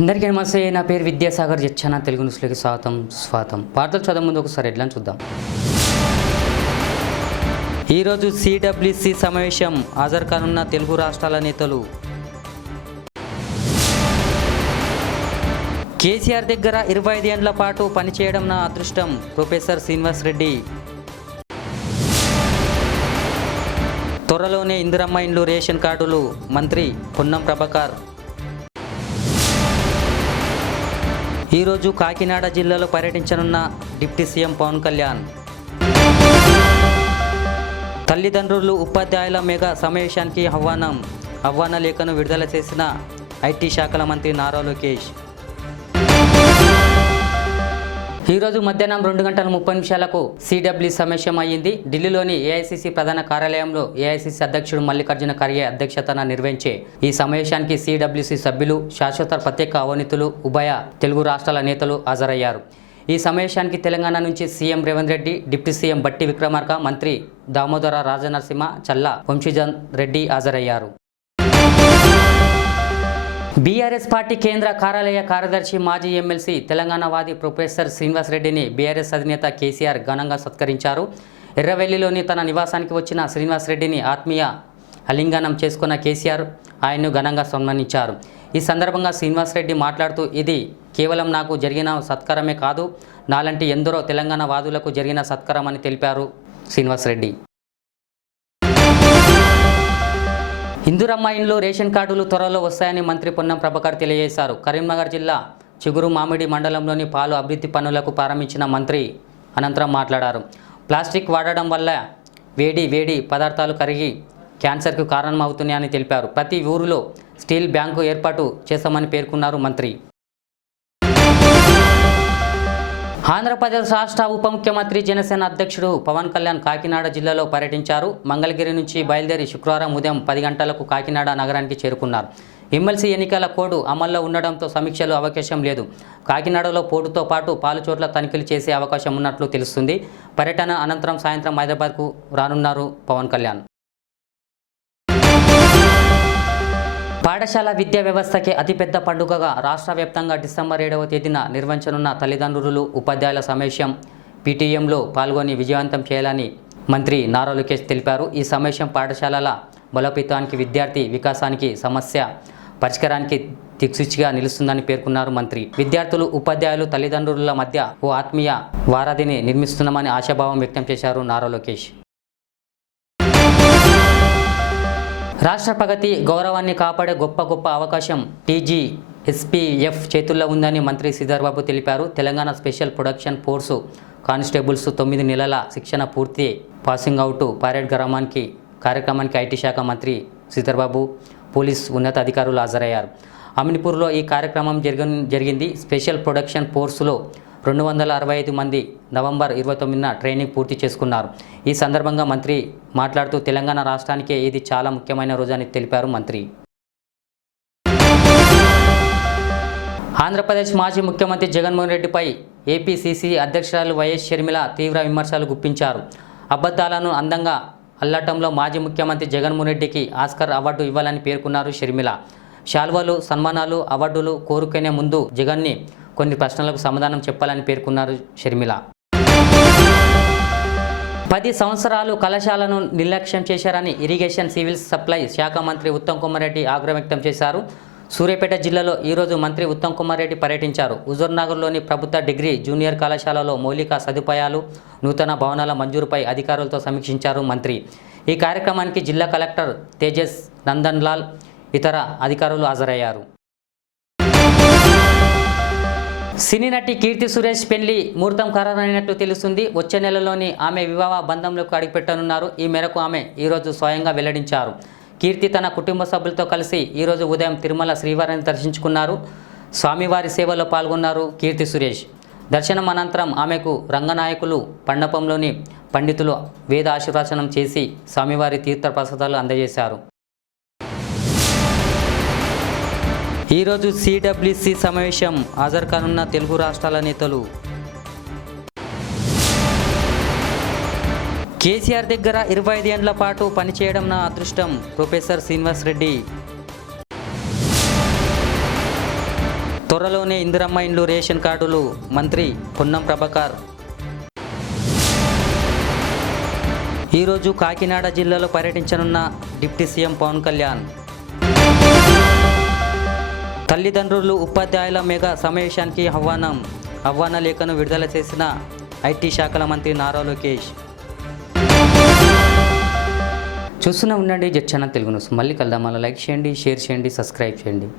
అందరికీ నమస్తే. నా పేరు విద్యాసాగర్. జచ్చన తెలుగు న్యూస్లోకి స్వాగతం. వార్తలు చదవడం ముందు ఒకసారి హెడ్లైన్ చూద్దాం. ఈరోజు సిడబ్ల్యూసి సమావేశం, హాజరు కానున్న తెలుగు రాష్ట్రాల నేతలు. కేసీఆర్ దగ్గర 25 ఏళ్ల పాటు పనిచేయడం నా అదృష్టం, ప్రొఫెసర్ శ్రీనివాస్ రెడ్డి. త్వరలోనే ఇందిరమ్మ ఇండ్లు రేషన్ కార్డులు, మంత్రి పొన్నం ప్రభాకర్. ఈరోజు కాకినాడ జిల్లాలో పర్యటించనున్న డిప్యూటీ సీఎం పవన్ కళ్యాణ్. తల్లిదండ్రులు ఉపాధ్యాయుల మెగా సమావేశానికి ఆహ్వాన లేఖను విడుదల చేసిన ఐటీ శాఖల మంత్రి నారా లోకేష్. ఈరోజు మధ్యాహ్నం 2:30 సిడబ్ల్యూ సమావేశం అయ్యింది. ఢిల్లీలోని ఏఐసిసి ప్రధాన కార్యాలయంలో ఏఐసిసి అధ్యక్షుడు మల్లికార్జున ఖర్గే అధ్యక్షతన నిర్వహించే ఈ సమావేశానికి సిడబ్ల్యూసి సభ్యులు, శాశ్వత ప్రత్యేక ఆహ్వానితులు, ఉభయ తెలుగు రాష్ట్రాల నేతలు హాజరయ్యారు. ఈ సమావేశానికి తెలంగాణ నుంచి CM Revanth Reddy, deputy CM బట్టి విక్రమార్క, మంత్రి దామోదర రాజనరసింహ, చల్లా వంశీధర్ రెడ్డి హాజరయ్యారు. బీఆర్ఎస్ పార్టీ కేంద్ర కార్యాలయ కార్యదర్శి, మాజీ ఎమ్మెల్సీ, తెలంగాణ వాది ప్రొఫెసర్ శ్రీనివాస్ రెడ్డిని బీఆర్ఎస్ అధినేత కేసీఆర్ ఘనంగా సత్కరించారు. ఎర్రవెల్లిలోని తన నివాసానికి వచ్చిన శ్రీనివాస్ రెడ్డిని ఆత్మీయ ఆలింగనం చేసుకున్న కేసీఆర్ ఆయన్ను ఘనంగా సన్మానించారు. ఈ సందర్భంగా శ్రీనివాస్ రెడ్డి మాట్లాడుతూ, ఇది కేవలం నాకు జరిగిన సత్కారమే కాదు, నాలాంటి ఎందరో తెలంగాణ వాదులకు జరిగిన సత్కారం అని తెలిపారు శ్రీనివాస్ రెడ్డి. ఇందిరమ్మ ఇండ్లు రేషన్ కార్డులు త్వరలో వస్తాయని మంత్రి పొన్నం ప్రభాకర్ తెలియజేశారు. కరీంనగర్ జిల్లా చిగురు మామిడి మండలంలోని పాలు అభివృద్ధి పనులకు ప్రారంభించిన మంత్రి అనంతరం మాట్లాడారు. ప్లాస్టిక్ వాడడం వల్ల వేడి పదార్థాలు కరిగి క్యాన్సర్కు కారణమవుతున్నాయని తెలిపారు. ప్రతి ఊరిలో స్టీల్ బ్యాంకు ఏర్పాటు చేస్తామని పేర్కొన్నారు మంత్రి. ఆంధ్రప్రదేశ్ రాష్ట్ర ఉప ముఖ్యమంత్రి, జనసేన అధ్యక్షుడు పవన్ కళ్యాణ్ కాకినాడ జిల్లాలో పర్యటించారు. మంగళగిరి నుంచి బయలుదేరి శుక్రవారం ఉదయం 10 గంటలకు కాకినాడ నగరానికి చేరుకున్నారు. ఎమ్మెల్సీ ఎన్నికల కోడ్ అమల్లో ఉండడంతో సమీక్షలు అవకాశం లేదు. కాకినాడలో పోటుతో పాటు పాలు చోట్ల తనిఖీలు చేసే అవకాశం ఉన్నట్లు తెలుస్తుంది. పర్యటన అనంతరం సాయంత్రం హైదరాబాద్కు రానున్నారు పవన్ కళ్యాణ్. పాఠశాల విద్యా వ్యవస్థకే అతిపెద్ద పండుగగా రాష్ట్ర వ్యాప్తంగా డిసెంబర్ 7వ తేదీన నిర్వహించనున్న తల్లిదండ్రులు, ఉపాధ్యాయుల సమావేశం పీటీఎంలో పాల్గొని విజయవంతం చేయాలని మంత్రి నారా లోకేష్ తెలిపారు. ఈ సమావేశం పాఠశాలల బలోపేతానికి, విద్యార్థి వికాసానికి, సమస్య పరిష్కారానికి దిక్సూచిగా నిలుస్తుందని పేర్కొన్నారు మంత్రి. విద్యార్థులు, ఉపాధ్యాయులు, తల్లిదండ్రుల మధ్య ఓ ఆత్మీయ వారధిని నిర్మిస్తున్నామని ఆశాభావం వ్యక్తం చేశారు నారా లోకేష్. రాష్ట్ర ప్రగతి, గౌరవాన్ని కాపాడే గొప్ప అవకాశం టీజీఎస్పీఎఫ్ చేతుల్లో ఉందని మంత్రి శ్రీధర్ బాబు తెలిపారు. Telangana special production force constables 9 నెలల శిక్షణ పూర్తి పాసింగ్ అవుట్ పరేడ్ కార్యక్రమానికి ఐటీ శాఖ మంత్రి శ్రీధర్ బాబు, పోలీస్ ఉన్నత అధికారులు హాజరయ్యారు. అమిన్పూర్లో ఈ కార్యక్రమం జరిగింది. స్పెషల్ ప్రొడక్షన్ ఫోర్సులో 265 మంది నవంబర్ 29న ట్రైనింగ్ పూర్తి చేసుకున్నారు. ఈ సందర్భంగా మంత్రి మాట్లాడుతూ, తెలంగాణ రాష్ట్రానికే ఇది చాలా ముఖ్యమైన రోజు అని తెలిపారు మంత్రి. ఆంధ్రప్రదేశ్ మాజీ ముఖ్యమంత్రి జగన్మోహన్ రెడ్డిపై ఏపీసీసీ అధ్యక్షురాలు వైఎస్ షర్మిల తీవ్ర విమర్శలు గుప్పించారు. అబద్ధాలను అందంగా అల్లటంలో మాజీ ముఖ్యమంత్రి జగన్మోహన్ రెడ్డికి ఆస్కార్ అవార్డు ఇవ్వాలని పేర్కొన్నారు షర్మిల. శాల్వాలు, సన్మానాలు, అవార్డులు కోరుకునే ముందు జగన్ని కొన్ని ప్రశ్నలకు సమాధానం చెప్పాలని పేర్కొన్నారు షర్మిల. 10 సంవత్సరాలు కళాశాలను నిర్లక్ష్యం చేశారని ఇరిగేషన్ సివిల్ సప్లై శాఖ మంత్రి ఉత్తమ్ కుమార్ రెడ్డి ఆగ్రహం వ్యక్తం చేశారు. సూర్యాపేట జిల్లాలో ఈరోజు మంత్రి ఉత్తమ్ కుమార్ రెడ్డి పర్యటించారు. హుజూర్నగర్లోని ప్రభుత్వ డిగ్రీ జూనియర్ కళాశాలలో మౌలిక సదుపాయాలు, నూతన భవనాల మంజూరుపై అధికారులతో సమీక్షించారు మంత్రి. ఈ కార్యక్రమానికి జిల్లా కలెక్టర్ తేజస్ నందన్ లాల్, ఇతర అధికారులు హాజరయ్యారు. సినీ నటి కీర్తి సురేష్ పెళ్లి ముహూర్తం ఖరారైనట్లు తెలుస్తుంది. వచ్చే నెలలోని ఆమె వివాహ బంధంలోకి అడుగుపెట్టనున్నారు. ఈ మేరకు ఆమె ఈరోజు స్వయంగా వెల్లడించారు. కీర్తి తన కుటుంబ సభ్యులతో కలిసి ఈరోజు ఉదయం తిరుమల శ్రీవారిని దర్శించుకున్నారు. స్వామివారి సేవలో పాల్గొన్నారు కీర్తి సురేష్. దర్శనం అనంతరం ఆమెకు రంగనాయకులు మండపంలోని పండితులు వేద ఆశీర్వచనం చేసి స్వామివారి తీర్థ ప్రసాదాలు అందజేశారు. ఈరోజు సిడబ్ల్యూసి సమావేశం, హాజరు కానున్న తెలుగు రాష్ట్రాల నేతలు. కేసీఆర్ దగ్గర 25 ఏళ్ల పాటు పనిచేయడం నా అదృష్టం, ప్రొఫెసర్ శ్రీనివాస్ రెడ్డి. త్వరలోనే ఇందిరమ్మ ఇండ్లు రేషన్ కార్డులు మంత్రి పొన్నం ప్రభాకర్. ఈరోజు కాకినాడ జిల్లాలో పర్యటించనున్న డిప్యూటీ సీఎం పవన్ కళ్యాణ్. తల్లిదండ్రులు ఉపాధ్యాయుల మెగా సమావేశానికి ఆహ్వాన లేఖను విడుదల చేసిన ఐటీ శాఖల మంత్రి నారా లోకేష్. చూస్తూనే ఉండండి జెడ్ ఛానల్ తెలుగు న్యూస్. మళ్ళీ కలుద్దాం. అలా లైక్ చేయండి, షేర్ చేయండి, సబ్స్క్రైబ్ చేయండి.